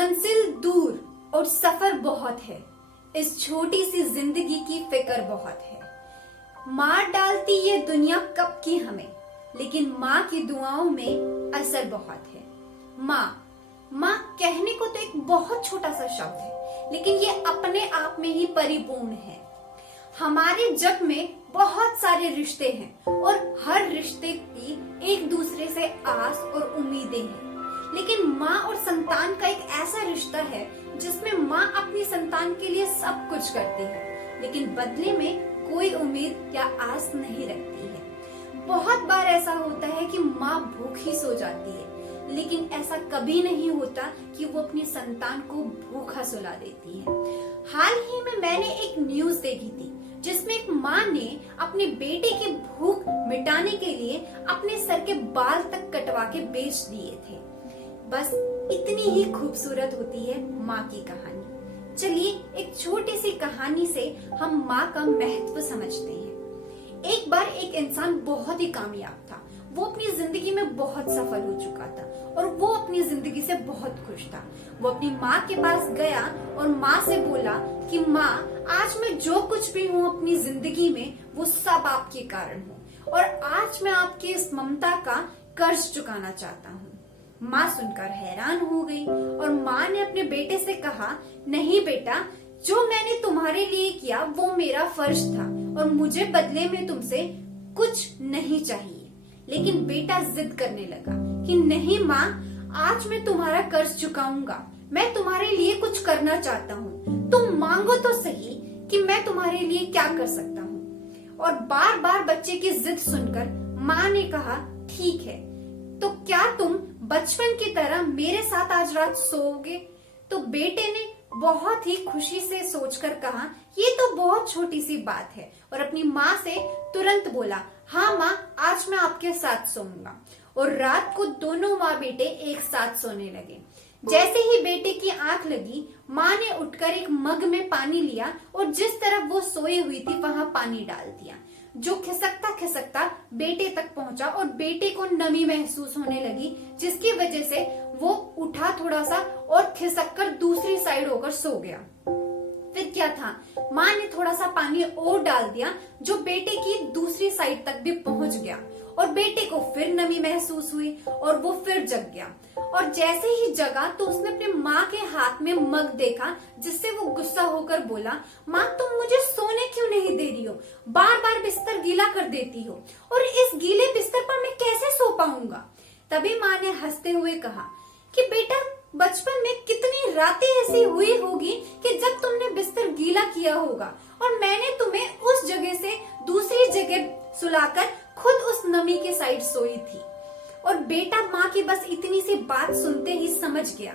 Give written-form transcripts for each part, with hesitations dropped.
मंजिल दूर और सफर बहुत है, इस छोटी सी जिंदगी की फिक्र बहुत है। मार डालती ये दुनिया कब की हमें, लेकिन माँ की दुआओं में असर बहुत है। माँ कहने को तो एक बहुत छोटा सा शब्द है, लेकिन ये अपने आप में ही परिपूर्ण है। हमारे जग में बहुत सारे रिश्ते हैं और हर रिश्ते की एक दूसरे से आस और उम्मीदें हैं, लेकिन माँ और संतान का एक ऐसा रिश्ता है जिसमें माँ अपनी संतान के लिए सब कुछ करती है, लेकिन बदले में कोई उम्मीद या आस नहीं रखती है। बहुत बार ऐसा होता है कि माँ भूखी सो जाती है, लेकिन ऐसा कभी नहीं होता कि वो अपनी संतान को भूखा सुला देती है। हाल ही में मैंने एक न्यूज देखी थी जिसमें एक माँ ने अपने बेटे की भूख मिटाने के लिए अपने सर के बाल तक कटवा के बेच दिए थे। बस इतनी ही खूबसूरत होती है माँ की कहानी। चलिए एक छोटी सी कहानी से हम माँ का महत्व समझते हैं। एक बार एक इंसान बहुत ही कामयाब था। वो अपनी जिंदगी में बहुत सफल हो चुका था और वो अपनी जिंदगी से बहुत खुश था। वो अपनी माँ के पास गया और माँ से बोला कि माँ, आज मैं जो कुछ भी हूँ अपनी जिंदगी में वो सब आपके कारण हूँ और आज मैं आपकी इस ममता का कर्ज चुकाना चाहता हूँ। माँ सुनकर हैरान हो गई और माँ ने अपने बेटे से कहा, नहीं बेटा, जो मैंने तुम्हारे लिए किया वो मेरा फर्ज था और मुझे बदले में तुमसे कुछ नहीं चाहिए। लेकिन बेटा जिद करने लगा कि नहीं माँ, आज मैं तुम्हारा कर्ज चुकाऊंगा, मैं तुम्हारे लिए कुछ करना चाहता हूँ, तुम मांगो तो सही कि मैं तुम्हारे लिए क्या कर सकता हूँ। और बार बार बच्चे की जिद सुनकर माँ ने कहा, ठीक है, तो क्या तुम बचपन की तरह मेरे साथ आज रात सोओगे? तो बेटे ने बहुत ही खुशी से सोचकर कहा, ये तो बहुत छोटी सी बात है, और अपनी माँ से तुरंत बोला, हाँ माँ, आज मैं आपके साथ सोऊंगा। और रात को दोनों माँ बेटे एक साथ सोने लगे। जैसे ही बेटे की आंख लगी, माँ ने उठकर एक मग में पानी लिया और जिस तरफ वो सोई हुई थी वहां पानी डाल दिया, जो खिसकता खिसकता बेटे तक पहुंचा और बेटे को नमी महसूस होने लगी, जिसकी वजह से वो उठा थोड़ा सा और खिसक कर दूसरी साइड होकर सो गया। फिर क्या था, माँ ने थोड़ा सा पानी और डाल दिया जो बेटे की दूसरी साइड तक भी पहुंच गया और बेटे को फिर नमी महसूस हुई और वो फिर जग गया। और जैसे ही जगा तो उसने अपने माँ के हाथ में मग देखा, जिससे वो गुस्सा होकर बोला, माँ, तुम मुझे सोने क्यों नहीं दे रही हो? बार बार बिस्तर गीला कर देती हो और इस गीले बिस्तर पर मैं कैसे सो पाऊंगा? तभी माँ ने हंसते हुए कहा कि बेटा, बचपन में कितनी रातें ऐसी हुई होगी कि जब तुमने बिस्तर गीला किया होगा और मैंने तुम्हें उस जगह से दूसरी जगह सुलाकर खुद उस नमी के साइड सोई थी। और बेटा माँ की बस इतनी सी बात सुनते ही समझ गया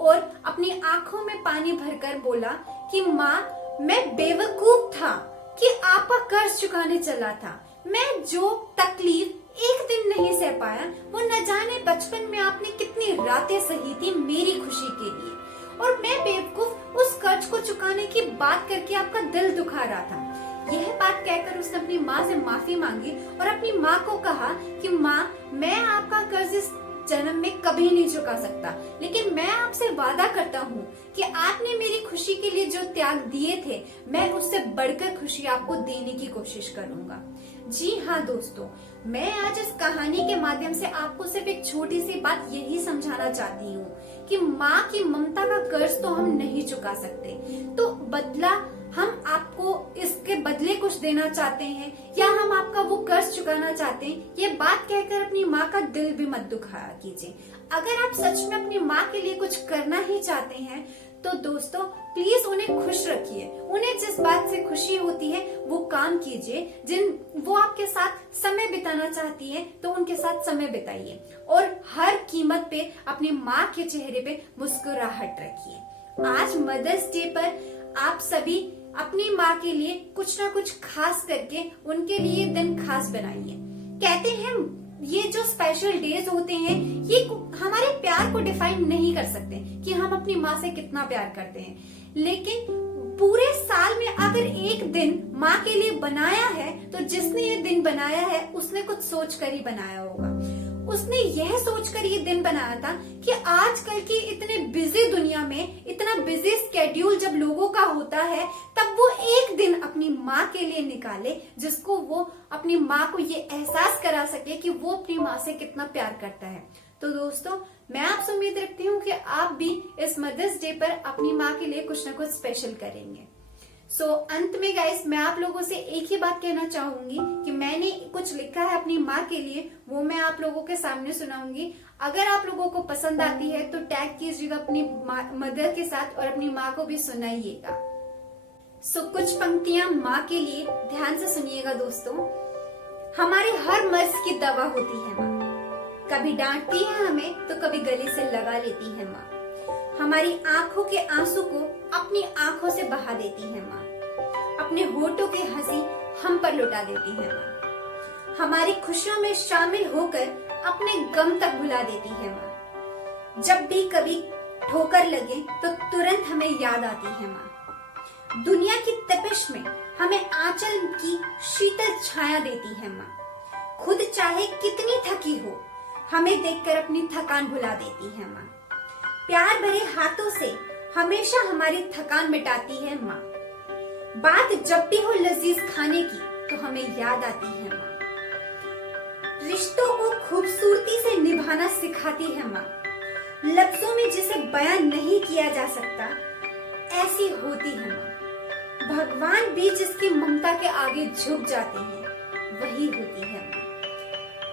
और अपनी आंखों में पानी भरकर बोला कि माँ, मैं बेवकूफ था कि आपका कर्ज चुकाने चला था। मैं जो तकलीफ एक दिन नहीं सह पाया, वो न जाने बचपन में आपने कितनी रातें सही थी मेरी खुशी के लिए, और मैं बेवकूफ उस कर्ज को चुकाने की बात करके आपका दिल दुखा रहा था। यह बात कहकर उसने अपनी माँ से माफी मांगी और अपनी माँ को कहा कि माँ, मैं आपका कर्ज इस जन्म में कभी नहीं चुका सकता, लेकिन मैं आपसे वादा करता हूँ कि आपने मेरी खुशी के लिए जो त्याग दिए थे, मैं उससे बढ़कर खुशी आपको देने की कोशिश करूंगा। जी हाँ दोस्तों, मैं आज इस कहानी के माध्यम से आपको सिर्फ एक छोटी सी बात यही समझाना चाहती हूँ कि माँ की ममता का कर्ज तो हम नहीं चुका सकते, तो बदला हम आपको इसके बदले कुछ देना चाहते हैं या हम आपका वो कर्ज चुकाना चाहते हैं, ये बात कहकर अपनी माँ का दिल भी मत दुखाया कीजिए। अगर आप सच में अपनी माँ के लिए कुछ करना ही चाहते हैं तो दोस्तों प्लीज उन्हें खुश रखिए। उन्हें जिस बात से खुशी होती है वो काम कीजिए। जिन वो आपके साथ समय बिताना चाहती है तो उनके साथ समय बिताइए और हर कीमत पे अपनी माँ के चेहरे पे मुस्कुराहट रखिए। आज मदर्स डे पर आप सभी अपनी माँ के लिए कुछ ना कुछ खास करके उनके लिए दिन खास बनाइए। कहते हैं ये जो स्पेशल डेज होते हैं ये हमारे प्यार को डिफाइन नहीं कर सकते कि हम अपनी माँ से कितना प्यार करते हैं, लेकिन पूरे साल में अगर एक दिन माँ के लिए बनाया है तो जिसने ये दिन बनाया है उसने कुछ सोच कर ही बनाया होगा। उसने यह सोचकर ये दिन बनाया था कि आजकल की इतने बिजी दुनिया बिजी स्केड्यूल जब लोगों का होता है, तब वो एक दिन अपनी माँ के लिए निकाले जिसको वो अपनी माँ को ये एहसास करा सके कि वो अपनी माँ से कितना प्यार करता है। तो दोस्तों, मैं आपसे उम्मीद रखती हूँ कि आप भी इस मदर्स डे पर अपनी माँ के लिए कुछ ना कुछ स्पेशल करेंगे। अंत में गाइस, मैं आप लोगों से एक ही बात कहना चाहूंगी कि मैंने कुछ लिखा है अपनी माँ के लिए, वो मैं आप लोगों के सामने सुनाऊंगी। अगर आप लोगों को पसंद आती है तो टैग कीजिएगा अपनी मदर के साथ और अपनी माँ को भी सुनाइएगा। कुछ पंक्तियां माँ के लिए, ध्यान से सुनिएगा दोस्तों। हमारे हर मर्ज की दवा होती है माँ, कभी डांटती है हमें तो कभी गले से लगा लेती है माँ। हमारी आंखों के आंसू को अपनी आंखों से बहा देती है माँ, अपने होठों की हंसी हम पर लुटा देती है माँ। हमारी खुशियों में शामिल होकर अपने गम तक भुला देती है माँ। जब भी कभी ठोकर लगे तो तुरंत हमें याद आती है माँ। दुनिया की तपिश में हमें आंचल की शीतल छाया देती है माँ। खुद चाहे कितनी थकी हो, हमें देखकर अपनी थकान भुला देती है माँ। प्यार भरे हाथों से हमेशा हमारी थकान मिटाती है माँ। बात जब भी हो लजीज खाने की तो हमें याद आती है माँ। रिश्तों को खूबसूरती से निभाना सिखाती है माँ। लफ्जों में जिसे बयान नहीं किया जा सकता, ऐसी होती है माँ। भगवान भी जिसकी ममता के आगे झुक जाते हैं, वही होती है माँ।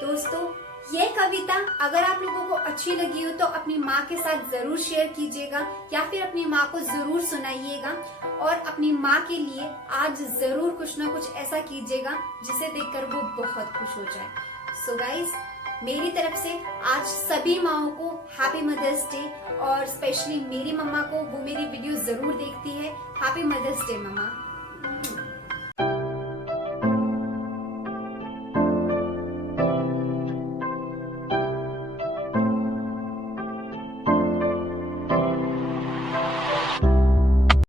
दोस्तों, ये कविता अगर आप लोगों को अच्छी लगी हो तो अपनी माँ के साथ जरूर शेयर कीजिएगा या फिर अपनी माँ को जरूर सुनाइएगा और अपनी माँ के लिए आज जरूर कुछ ना कुछ ऐसा कीजिएगा जिसे देखकर वो बहुत खुश हो जाए। सो गाइज, मेरी तरफ से आज सभी माओं को हैप्पी मदर्स डे, और स्पेशली मेरी मम्मा को, वो मेरी वीडियो जरूर देखती है। हैप्पी मदर्स डे मम्मा।